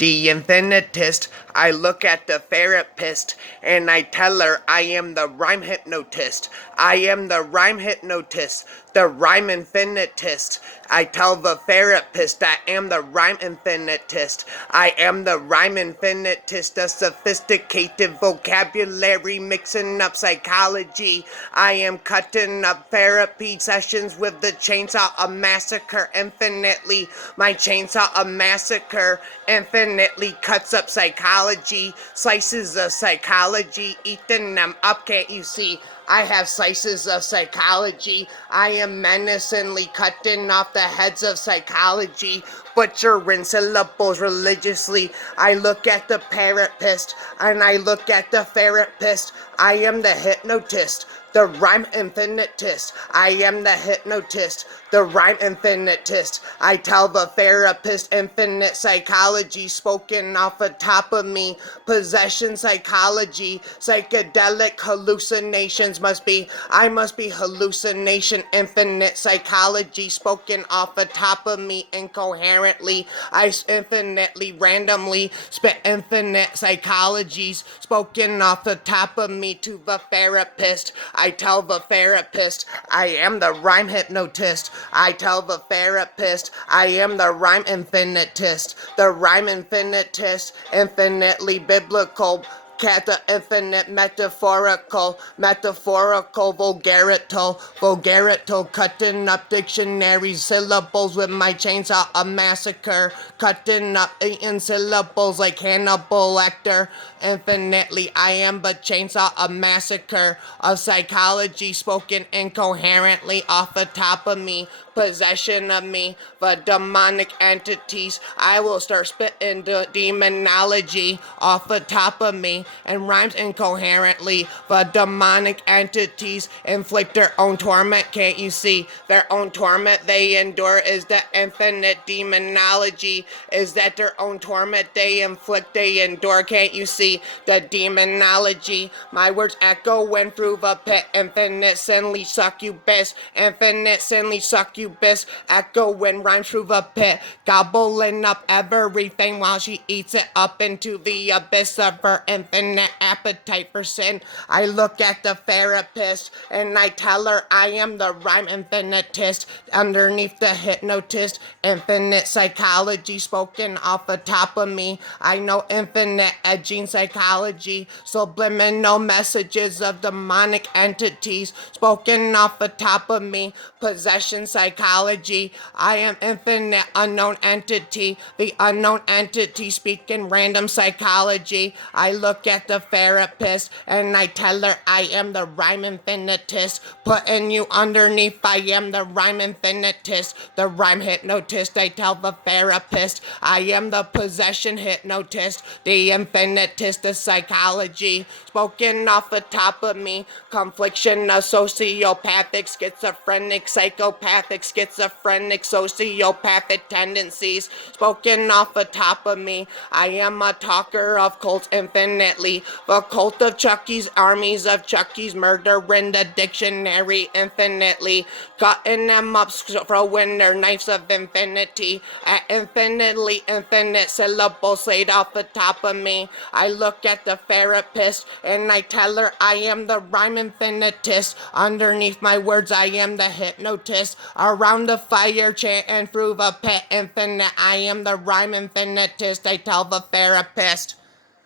The infinitist, I look at the therapist and I tell her I am the rhyme hypnotist. I am the rhyme hypnotist, the rhyme infinitist. I tell the therapist I am the rhyme infinitist. I am the rhyme infinitist, a sophisticated vocabulary mixing up psychology. I am cutting up therapy sessions with the chainsaw of massacre infinitely. My chainsaw of massacre infinitely cuts up psychology, slices of psychology, eating them up, can't you see? I have slices of psychology. I am menacingly cutting off the heads of psychology, butchering syllables religiously. I look at the therapist and I look at the therapist. I am the hypnotist, the rhyme infinitist. I am the hypnotist, the rhyme infinitist. I tell the therapist infinite psychology spoken off the top of me. Possession psychology, psychedelic hallucinations must be. I must be hallucination infinite psychology spoken off the top of me incoherently. I infinitely randomly spit infinite psychologies spoken off the top of me to the therapist. I tell the therapist I am the rhyme hypnotist. I tell the therapist I am the rhyme infinitist. The rhyme infinitist, infinitely biblical. Kata infinite metaphorical, vulgarital, cutting up dictionary syllables with my chainsaw a massacre, cutting up eating syllables like Hannibal Lecter. Infinitely, I am but chainsaw a massacre of psychology spoken incoherently off the top of me. Possession of me, the demonic entities. I will start spitting the demonology off the top of me and rhymes incoherently. The demonic entities inflict their own torment, can't you see? Their own torment they endure is the infinite demonology. Is that their own torment they inflict, they endure, can't you see? The demonology. My words echo when through the pit. Infinite sinly succubus. Infinite sinly succubus. Echo when rhymes through the pit. Gobbling up everything while she eats it up into the abyss of her infinite appetite for sin. I look at the therapist and I tell her I am the rhyme infinitist. Underneath the hypnotist, infinite psychology spoken off the top of me. I know infinite edging psychology, subliminal messages of demonic entities spoken off the top of me. Possession psychology. I am infinite unknown entity, the unknown entity speaking random psychology. I look at the therapist and I tell her I am the rhyme infinitist. Putting you underneath, I am the rhyme infinitist, the rhyme hypnotist. I tell the therapist I am the possession hypnotist, the infinitist of psychology. Spoken off the top of me, confliction of sociopathic, schizophrenic, psychopathic, schizophrenic, sociopathic tendencies. Spoken off the top of me, I am a talker of cults infinitely. The cult of Chucky's, armies of Chucky's, murder in the dictionary infinitely. Cutting them up, throwing their knives of infinity at infinitely infinite syllables laid off the top of me. I look at the therapist and I tell her I am the rhyme infinitist. Underneath my words I am the hypnotist. Around the fire chanting through the pit infinite I am the rhyme infinitist. I tell the therapist.